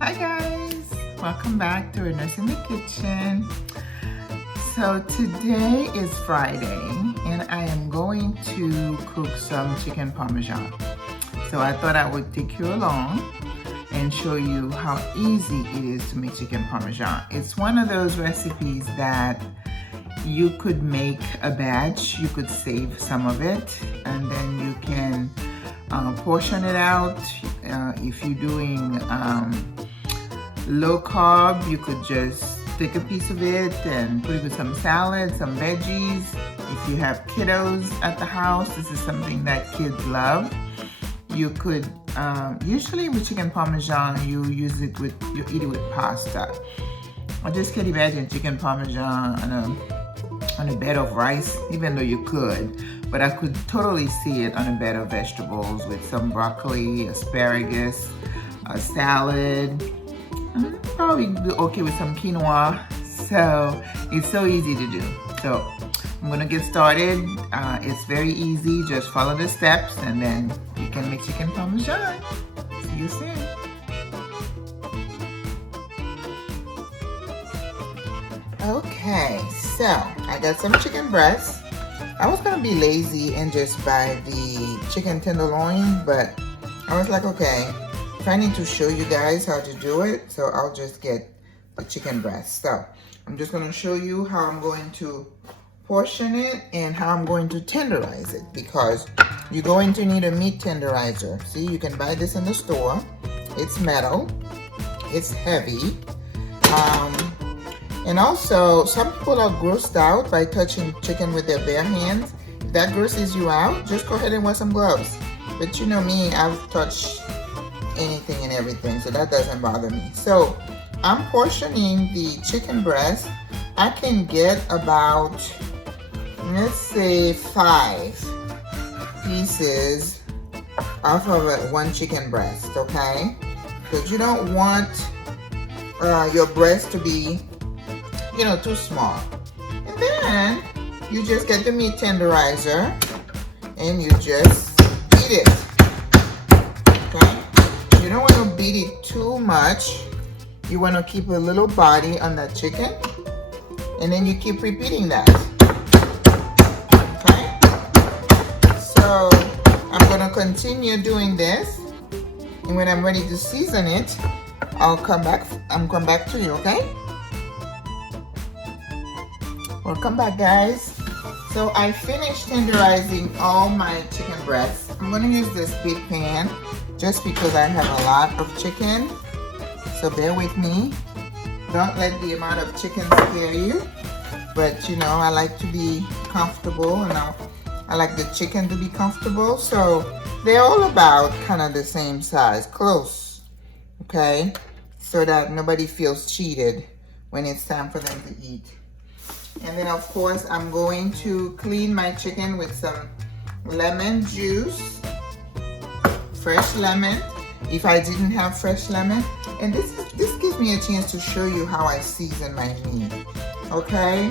Hi guys, welcome back to Nurse in the Kitchen. So today is Friday and I am going to cook some chicken parmesan. So I thought I would take you along and show you how easy it is to make chicken parmesan. It's one of those recipes that you could make a batch, you could save some of it, and then you can portion it out. If you're doing low carb, you could just take a piece of it and put it with some salad, some veggies. If you have kiddos at the house, this is something that kids love. You could, usually with chicken parmesan, you eat it with pasta. I just can't imagine chicken parmesan on a bed of rice, even though you could. But I could totally see it on a bed of vegetables with some broccoli, asparagus, a salad. Probably be okay with some quinoa. So it's so easy to do. So I'm gonna get started. It's very easy. Just follow the steps and then you can make chicken parmesan. See you soon. Okay, so I got some chicken breasts. I was gonna be lazy and just buy the chicken tenderloin, but I was like, okay, if I need to show you guys how to do it, so I'll just get the chicken breast. So I'm just gonna show you how I'm going to portion it and how I'm going to tenderize it, because you're going to need a meat tenderizer. See, you can buy this in the store. It's metal, it's heavy. And also, some people are grossed out by touching chicken with their bare hands. If that grosses you out, just go ahead and wear some gloves. But you know me, I've touched anything and everything, so that doesn't bother me. So I'm portioning the chicken breast. I can get about, let's say, 5 pieces off of one chicken breast, okay? Because you don't want your breast to be, you know, too small. And then you just get the meat tenderizer and you just beat it. Okay? You don't want to beat it too much. You want to keep a little body on that chicken, and then you keep repeating that. Okay? So I'm going to continue doing this, and when I'm ready to season it, I'll come back to you, okay? Welcome back, guys. So I finished tenderizing all my chicken breasts. I'm going to use this big pan just because I have a lot of chicken. So bear with me. Don't let the amount of chicken scare you. But you know, I like to be comfortable, and I like the chicken to be comfortable. So they're all about kind of the same size, close. Okay? So that nobody feels cheated when it's time for them to eat. And then of course I'm going to clean my chicken with some lemon juice, fresh lemon, if I didn't have fresh lemon. And this gives me a chance to show you how I season my meat. Okay?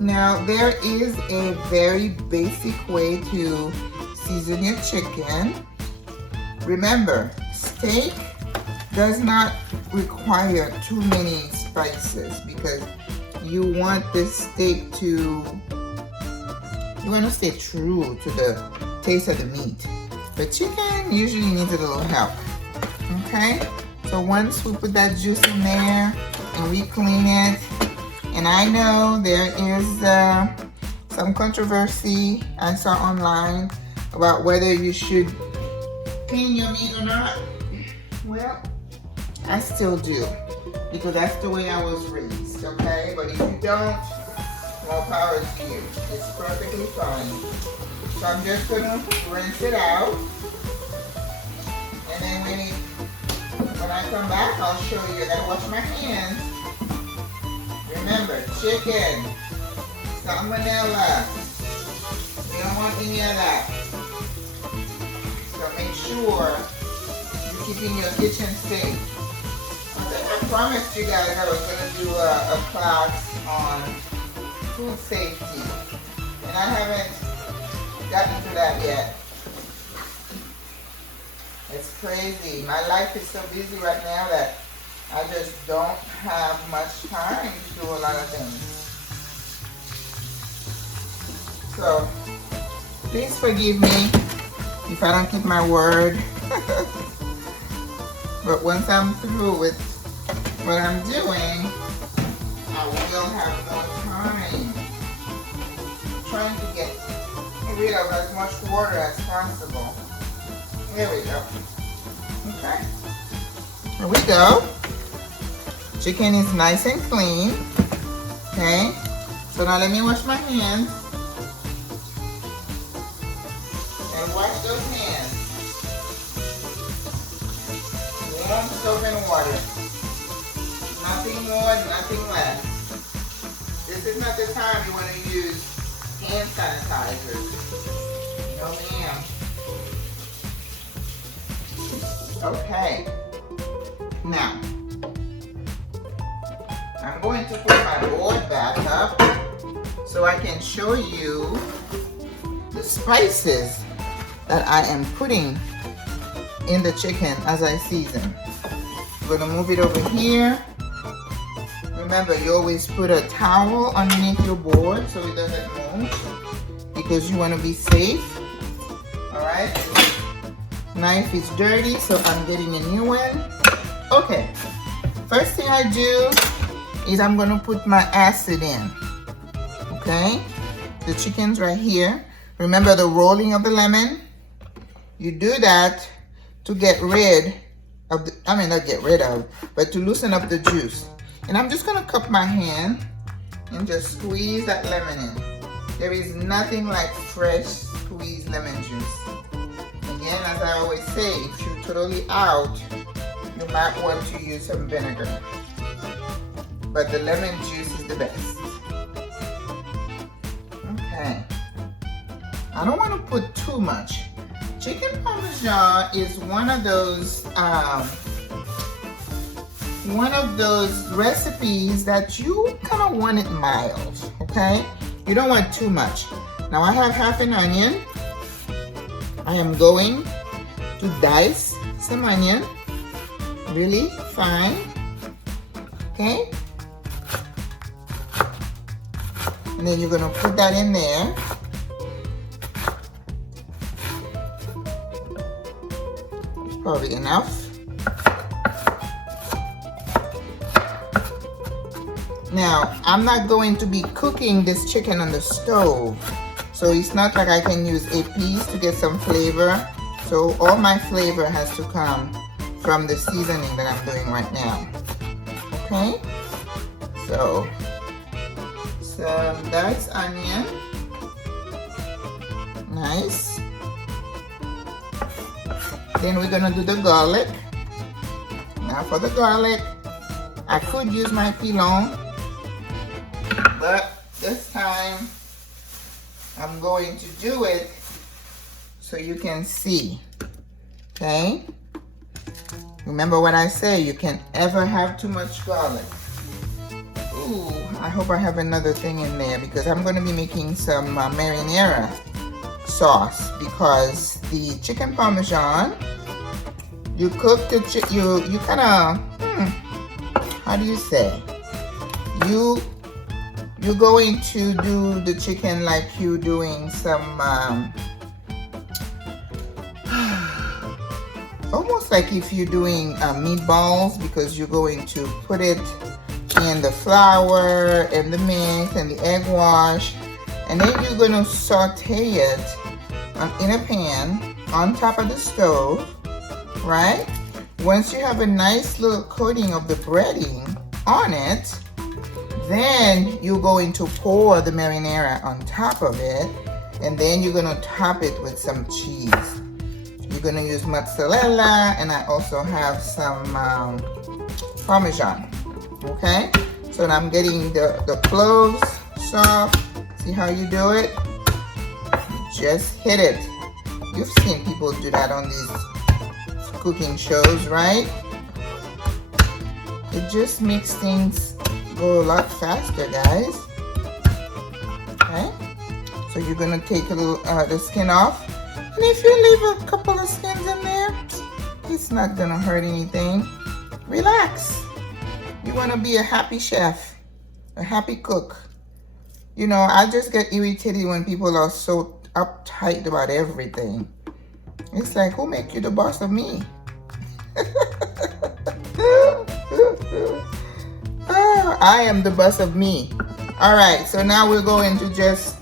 Now there is a very basic way to season your chicken. Remember, steak does not require too many spices because you want this steak to stay true to the taste of the meat. But chicken usually needs a little help. Okay? So once we put that juice in there and we clean it, and I know there is some controversy I saw online about whether you should clean your meat or not. Well, I still do, because that's the way I was raised, okay? But if you don't, more power to you. It's perfectly fine. So I'm just gonna rinse it out. And then when I come back, I'll show you. I gotta wash my hands. Remember, chicken, salmonella. We don't want any of that. So make sure you're keeping your kitchen safe. I promised you guys I was going to do a class on food safety, and I haven't gotten to that yet. It's crazy. My life is so busy right now that I just don't have much time to do a lot of things. So please forgive me if I don't keep my word. But once I'm through with what I'm doing, I will have more time. Trying to get rid of as much water as possible. Here we go. Okay. Here we go. Chicken is nice and clean. Okay. So now let me wash my hands. And wash those hands. Warm soap and water. Nothing more, nothing less. This is not the time you want to use hand sanitizer. No ma'am. Okay. Now, I'm going to put my board back up so I can show you the spices that I am putting in the chicken as I season. I'm going to move it over here. Remember, you always put a towel underneath your board so it doesn't move because you want to be safe. Alright? Knife is dirty, so I'm getting a new one. Okay. First thing I do is I'm going to put my acid in. Okay? The chicken's right here. Remember the rolling of the lemon? You do that to get rid of the, not get rid of, but to loosen up the juice. And I'm just going to cup my hand and just squeeze that lemon in. There is nothing like fresh squeezed lemon juice. Again, as I always say, if you're totally out, you might want to use some vinegar. But the lemon juice is the best. Okay. I don't want to put too much. Chicken Parmesan is one of those recipes that you kind of want it mild, okay? You don't want too much. Now I have half an onion. I am going to dice some onion, really fine, okay? And then you're gonna put that in there. Probably enough. Now, I'm not going to be cooking this chicken on the stove, so it's not like I can use a piece to get some flavor. So all my flavor has to come from the seasoning that I'm doing right now. Okay? So, some diced onion. Nice. Then we're gonna do the garlic. Now for the garlic, I could use my pilon, but this time I'm going to do it so you can see. Okay? Remember what I say, you can ever have too much garlic. Ooh, I hope I have another thing in there because I'm going to be making some marinara sauce because the chicken Parmesan, you cook the you kind of, how do you say? You're going to do the chicken like you doing some, almost like if you're doing meatballs, because you're going to put it in the flour and the milk and the egg wash, and then you're going to saute it in a pan on top of the stove, right? Once you have a nice little coating of the breading on it, then you're going to pour the marinara on top of it, and then you're going to top it with some cheese. You're going to use mozzarella, and I also have some Parmesan. Okay? So now I'm getting the cloves soft. See how you do it? Just hit it. You've seen people do that on these cooking shows, right? It just makes things go a lot faster, guys. Okay? So you're gonna take a little the skin off, and if you leave a couple of skins in there, it's not gonna hurt anything. Relax. You want to be a happy chef, a happy cook. You know, I just get irritated when people are so uptight about everything. It's like, who make you the boss of me? Oh, I am the boss of me. All right, so now we're going to just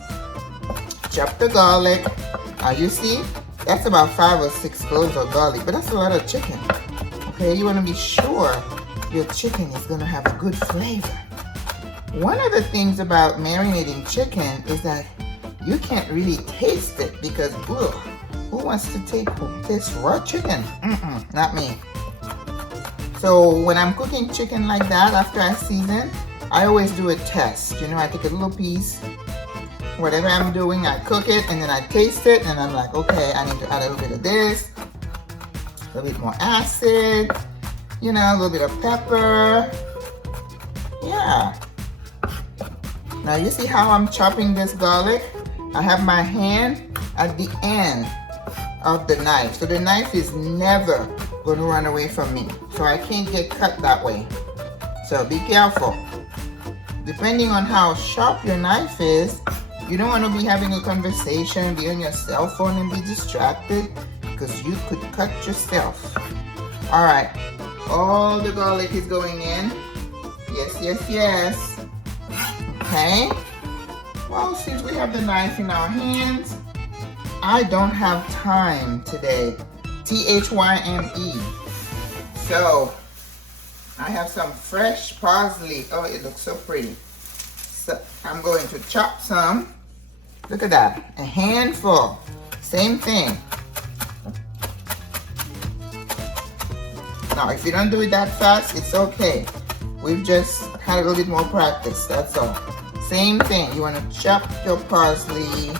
chop the garlic. You see, that's about 5 or 6 cloves of garlic, but that's a lot of chicken. Okay, you want to be sure your chicken is going to have a good flavor. One of the things about marinating chicken is that you can't really taste it because, ugh, who wants to taste raw chicken? Not me. So when I'm cooking chicken like that, after I season, I always do a test. You know, I take a little piece, whatever I'm doing, I cook it, and then I taste it, and I'm like, okay, I need to add a little bit of this, a little bit more acid, you know, a little bit of pepper. Yeah. Now you see how I'm chopping this garlic? I have my hand at the end of the knife. So the knife is never going to run away from me. So I can't get cut that way. So be careful. Depending on how sharp your knife is, you don't want to be having a conversation, be on your cell phone and be distracted because you could cut yourself. All right, all the garlic is going in. Yes, yes, yes. Okay. Well, since we have the knife in our hands, I don't have time today. T-H-Y-M-E. So, I have some fresh parsley. Oh, it looks so pretty. So, I'm going to chop some. Look at that. A handful. Same thing. Now, if you don't do it that fast, it's okay. We've just had a little bit more practice. That's all. Same thing. You want to chop your parsley.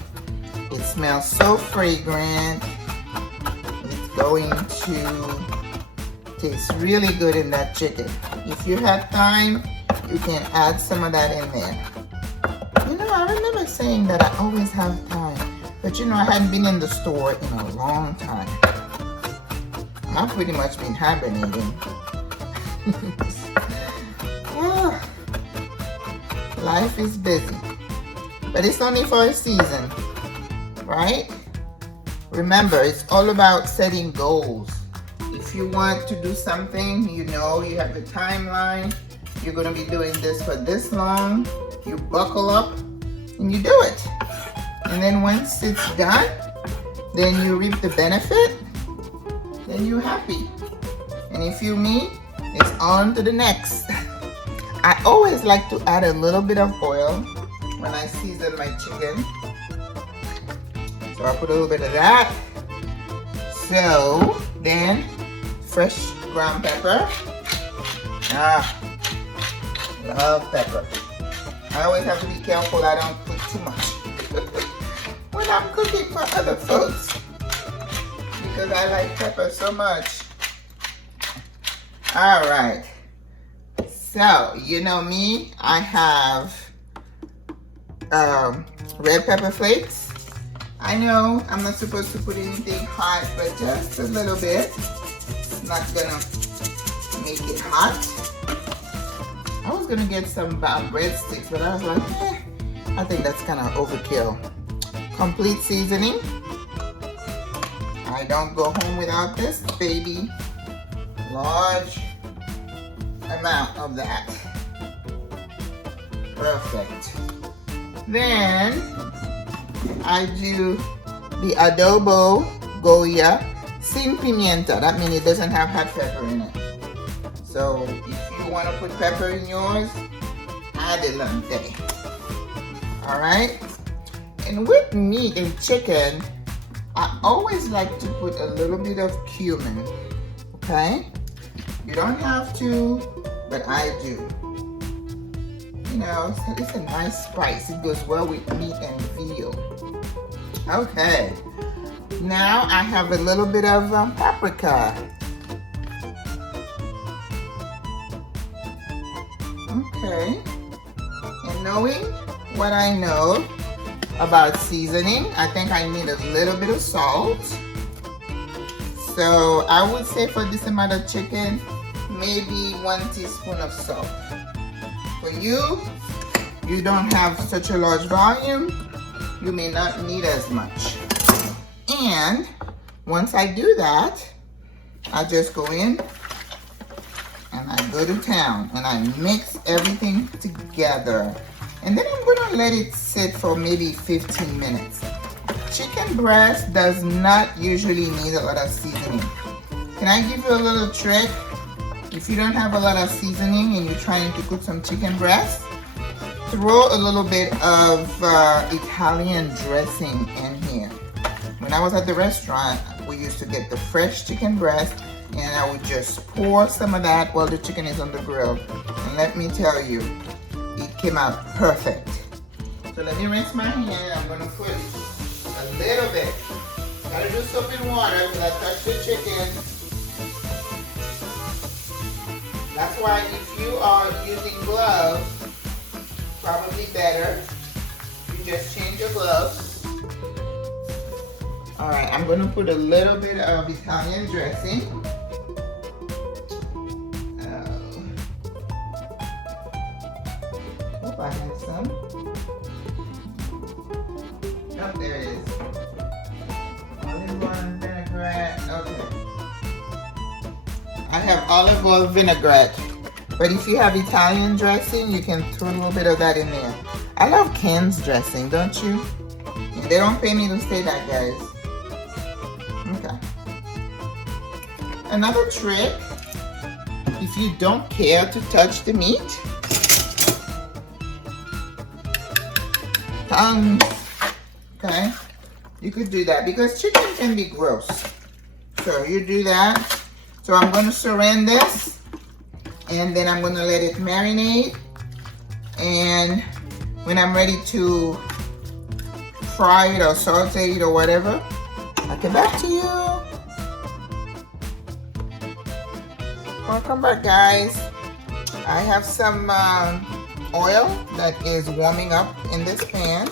It smells so fragrant. It's going to taste really good in that chicken. If you have time, you can add some of that in there. You know, I remember saying that I always have time, but you know, I hadn't been in the store in a long time. I've pretty much been hibernating. Oh, life is busy, but it's only for a season, right? Remember, it's all about setting goals. If you want to do something, you know, you have the timeline, you're going to be doing this for this long, you buckle up and you do it. And then once it's done, then you reap the benefit, then you're happy. And if you me, it's on to the next. I always like to add a little bit of oil when I season my chicken. So I put a little bit of that. So then fresh ground pepper. Love pepper. I always have to be careful I don't put too much when I'm cooking for other folks because I like pepper so much. All right. So, you know me, I have red pepper flakes. I know I'm not supposed to put anything hot, but just a little bit. It's not gonna make it hot. I was gonna get some breadsticks, but I was like, I think that's kind of overkill. Complete seasoning. I don't go home without this, baby. Large amount of that. Perfect. Then I do the adobo Goya sin pimienta. That means it doesn't have hot pepper in it. So if you want to put pepper in yours, adelante. Alright? And with meat and chicken, I always like to put a little bit of cumin. Okay? You don't have to, but I do. You know, it's a nice spice. It goes well with meat and veal. Okay. Now I have a little bit of paprika. Okay. And knowing what I know about seasoning, I think I need a little bit of salt. So I would say for this amount of chicken, maybe 1 teaspoon of salt. For you don't have such a large volume, you may not need as much. And once I do that, I just go in and I go to town and I mix everything together. And then I'm gonna let it sit for maybe 15 minutes. Chicken breast does not usually need a lot of seasoning. Can I give you a little trick? If you don't have a lot of seasoning and you're trying to cook some chicken breast, throw a little bit of Italian dressing in here. When I was at the restaurant, we used to get the fresh chicken breast and I would just pour some of that while the chicken is on the grill. And let me tell you, it came out perfect. So let me rinse my hand. I'm gonna put a little bit. Gotta do soap and water because I touched the chicken. That's why if you are using gloves, probably better. You just change your gloves. Alright, I'm gonna put a little bit of Italian dressing. Hope I have some. Oh, there it is. Olive oil and vinaigrette. Okay. I have olive oil vinaigrette. But if you have Italian dressing, you can throw a little bit of that in there. I love Ken's dressing, don't you? And they don't pay me to say that, guys. Okay. Another trick, if you don't care to touch the meat, okay, you could do that because chicken can be gross. So you do that. So I'm going to saran this. And then I'm going to let it marinate. And when I'm ready to fry it or saute it or whatever, I'll get back to you. Welcome back, guys. I have some oil that is warming up in this pan.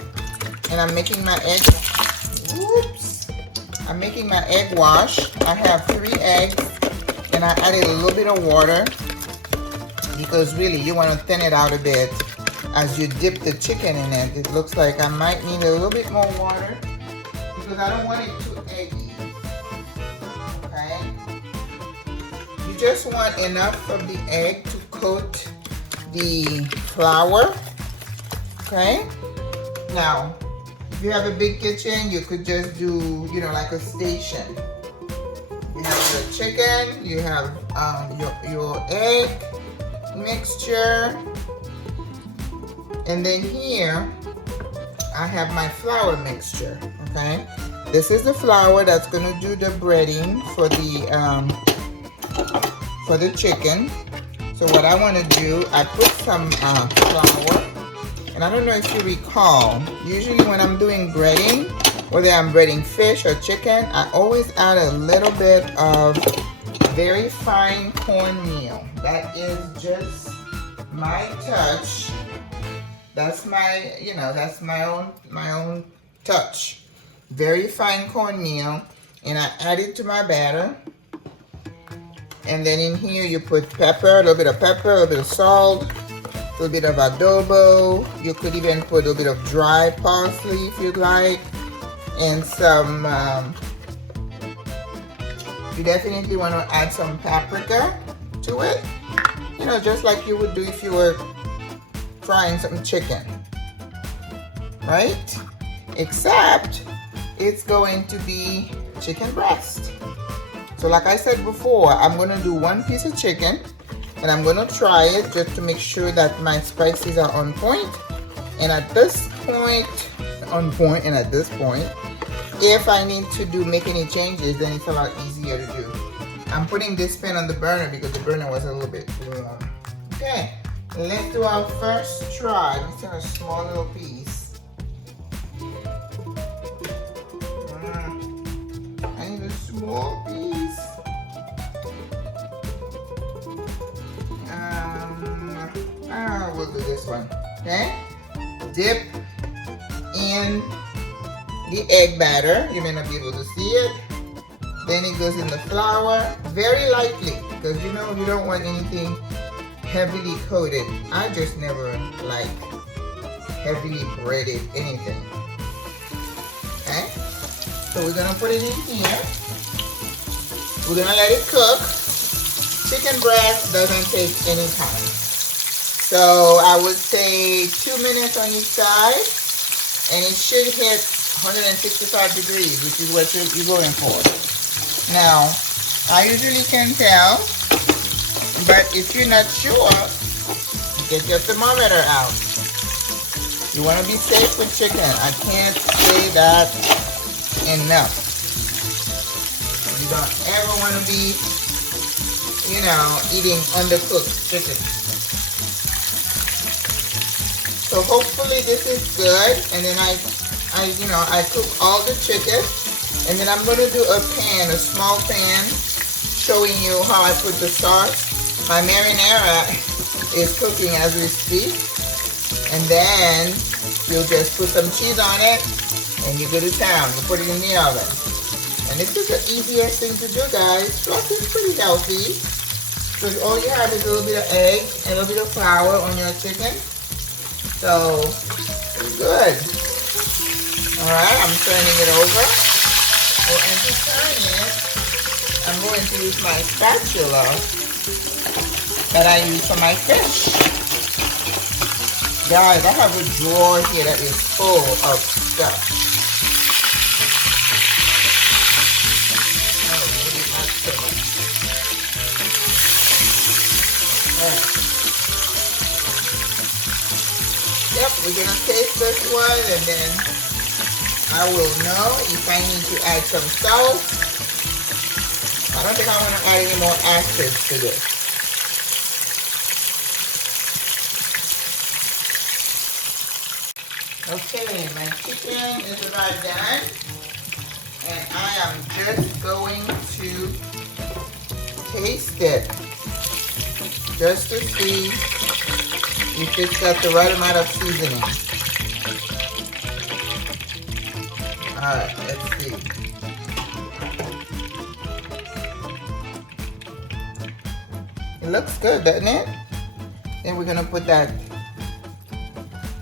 And I'm making my egg. Whoops. I'm making my egg wash. I have 3 eggs. And I added a little bit of water. Because really you want to thin it out a bit as you dip the chicken in it. It looks like I might need a little bit more water because I don't want it too eggy. Okay? You just want enough of the egg to coat the flour. Okay? Now, if you have a big kitchen, you could just do, you know, like a station. You have your chicken, you have your egg mixture, and then here I have my flour mixture. Okay, this is the flour that's gonna do the breading for the chicken. So what I want to do, I put some flour, and I don't know if you recall, usually when I'm doing breading, whether I'm breading fish or chicken, I always add a little bit of very fine cornmeal. That is just my touch. That's my, you know, that's my own touch. Very fine cornmeal, and I add it to my batter. And then in here you put pepper, a little bit of pepper, a little bit of salt, a little bit of adobo. You could even put a little bit of dry parsley if you'd like, and some. You definitely want to add some paprika to it. You know, just like you would do if you were frying some chicken, right? Except it's going to be chicken breast. So like I said before, I'm going to do 1 piece of chicken and I'm going to try it just to make sure that my spices are on point. And at this point, if I need to make any changes, then it's a lot easier to do. I'm putting this pan on the burner because the burner was a little bit warm. Okay, let's do our first try. Let's take a small little piece. I need a small piece. We'll do this one. Okay, dip in the egg batter. You may not be able to see it. Then it goes in the flour very lightly. because you know you don't want anything heavily coated. I just never like heavily breaded anything. Okay, so we're gonna put it in here. We're gonna let it cook. Chicken breast doesn't take any time. So I would say 2 minutes on each side, and it should hit 165 degrees, which is what you're going for. Now, I usually can tell, but if you're not sure, get your thermometer out. You want to be safe with chicken. I can't say that enough. You don't ever want to be, you know, eating undercooked chicken. So hopefully this is good, and then I cook all the chicken, and then I'm gonna do a small pan, showing you how I put the sauce. My marinara is cooking as we speak, and then you'll just put some cheese on it, and you go to town. You put it in the oven, and this is the easiest thing to do, guys. Plus it's pretty healthy, because all you have is a little bit of egg and a little bit of flour on your chicken. So, it's good. Alright, I'm turning it over. So, and to turn it, I'm going to use my spatula that I use for my fish. Guys, I have a drawer here that is full of stuff. Oh, maybe not so much. Alright. Yep, we're gonna taste this one, and then I will know if I need to add some salt. I don't think I want to add any more acid to this. Okay, my chicken is about done, and I am just going to taste it just to see if it's got the right amount of seasoning. Alright, let's see. It looks good, doesn't it? Then we're gonna put that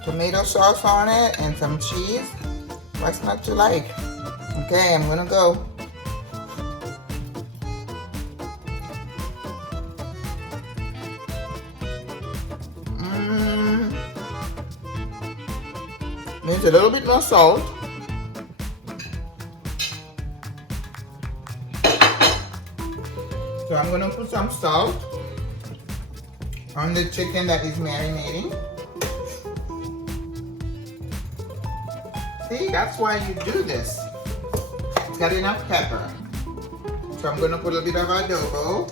tomato sauce on it and some cheese. What's not to like? Okay, I'm gonna go. Needs a little bit more salt. So I'm gonna put some salt on the chicken that is marinating. See, that's why you do this. It's got enough pepper. So I'm gonna put a little bit of adobo.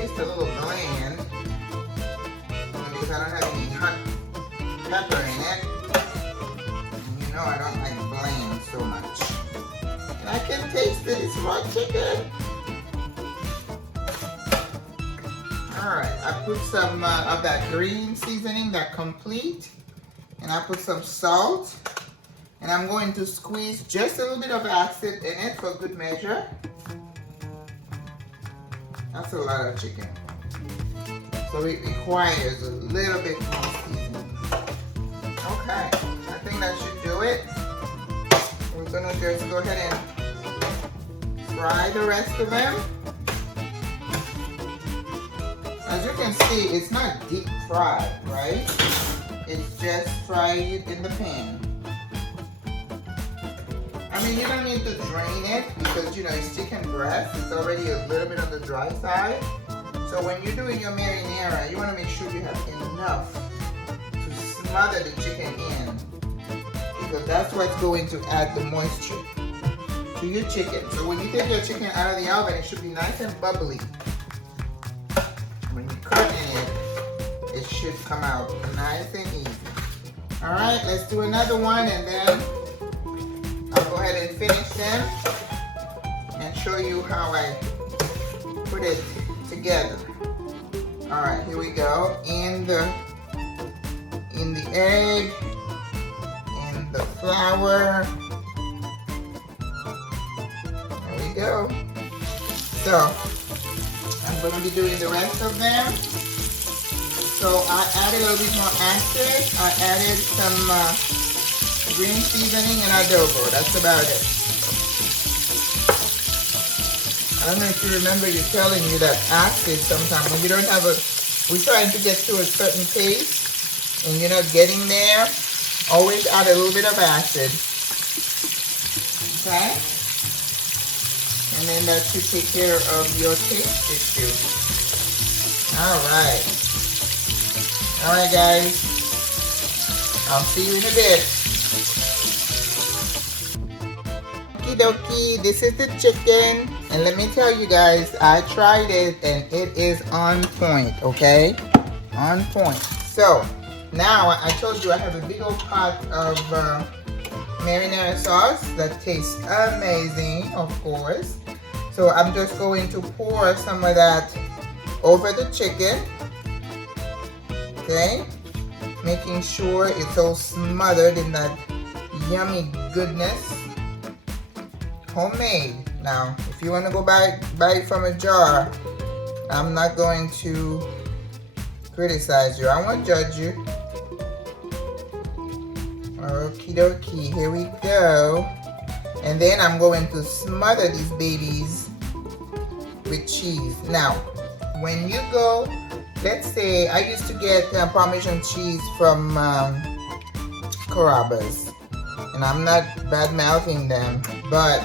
It's a little bland because I don't have any hot pepper in it. And you know I don't like bland so much. And I can taste it, it's raw chicken. Alright, I put some of that green seasoning, that complete, and I put some salt. And I'm going to squeeze just a little bit of acid in it for good measure. That's a lot of chicken. So it requires a little bit more seasoning. Okay, I think that should do it. We're gonna just go ahead and fry the rest of them. As you can see, it's not deep fried, right? It's just fried in the pan. I mean, you don't need to drain it because, you know, it's chicken breast. It's already a little bit on the dry side. So when you're doing your marinara, you want to make sure you have enough to smother the chicken in, because that's what's going to add the moisture to your chicken. So when you take your chicken out of the oven, it should be nice and bubbly. When you cut in it, it should come out nice and easy. All right, let's do another one, and then I'll go ahead and finish them and show you how I put it together. All right, here we go. In the egg, flour. There we go. So I'm going to be doing the rest of them. So I added a little bit more acid. I added some green seasoning and adobo. That's about it. I don't know if you remember you telling me that acid sometimes when you don't have we're trying to get to a certain taste and you're not getting there, always add a little bit of acid. Okay? And then that should take care of your taste issue. Alright. Alright guys. I'll see you in a bit. Okie dokie, this is the chicken. And let me tell you guys, I tried it and it is on point, okay? On point. So, now I told you I have a big old pot of marinara sauce that tastes amazing, of course. So I'm just going to pour some of that over the chicken, okay? Making sure it's all smothered in that yummy goodness. Homemade. Now, if you want to go buy it from a jar, I'm not going to criticize you. I won't judge you. Okie dokie, here we go. And then I'm going to smother these babies with cheese. Now, when you go, let's say, I used to get Parmesan cheese from Carrabba's. And I'm not bad-mouthing them, but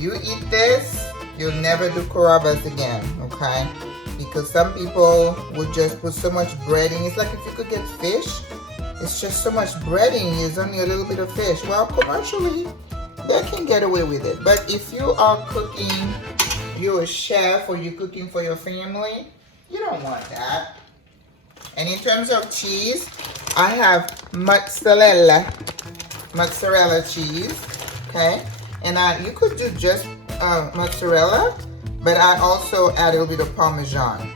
you eat this, you'll never do Carrabba's again, okay? Because some people would just put so much breading. It's like if you could get fish, it's just so much breading, it's only a little bit of fish. Well, commercially, they can get away with it. But if you are cooking, you're a chef or you're cooking for your family, you don't want that. And in terms of cheese, I have mozzarella cheese, okay? And you could do just mozzarella, but I also add a little bit of Parmesan.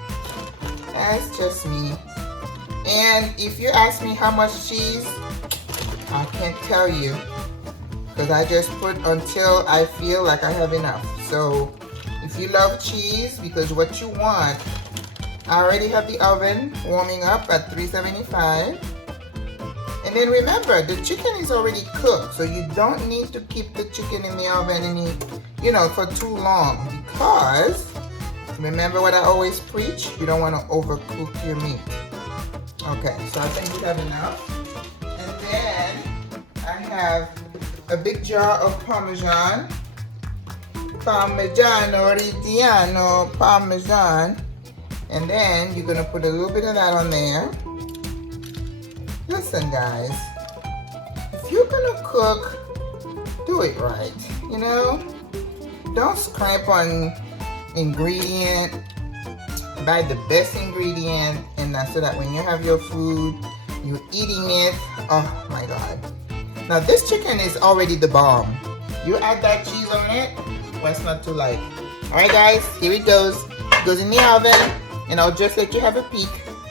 That's just me. And if you ask me how much cheese, I can't tell you, because I just put until I feel like I have enough. So if you love cheese, because what you want, I already have the oven warming up at 375. And then remember, the chicken is already cooked, so you don't need to keep the chicken in the oven for too long, because remember what I always preach, you don't want to overcook your meat. Okay, so I think we have enough. And then I have a big jar of Parmesan. Parmigiano Reggiano Parmesan. And then you're going to put a little bit of that on there. Listen guys, if you're gonna cook, do it right, Don't scrape on ingredient, buy the best ingredient, and so that when you have your food, you're eating it, oh my God. Now this chicken is already the bomb. You add that cheese on it, what's not to like? Alright guys, here it goes. It goes in the oven, and I'll just let you have a peek.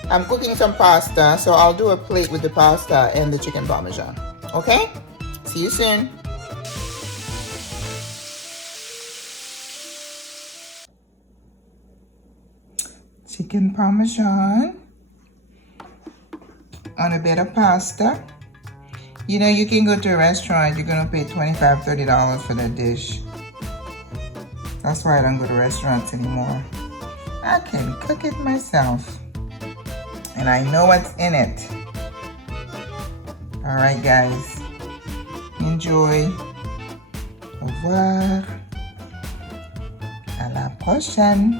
I'm cooking some pasta, so I'll do a plate with the pasta and the chicken parmesan. Okay? See you soon. Chicken parmesan on a bit of pasta. You can go to a restaurant, you're gonna pay $25, $30 for that dish. That's why I don't go to restaurants anymore. I can cook it myself. And I know what's in it. Alright guys, enjoy. Au revoir. À la prochaine.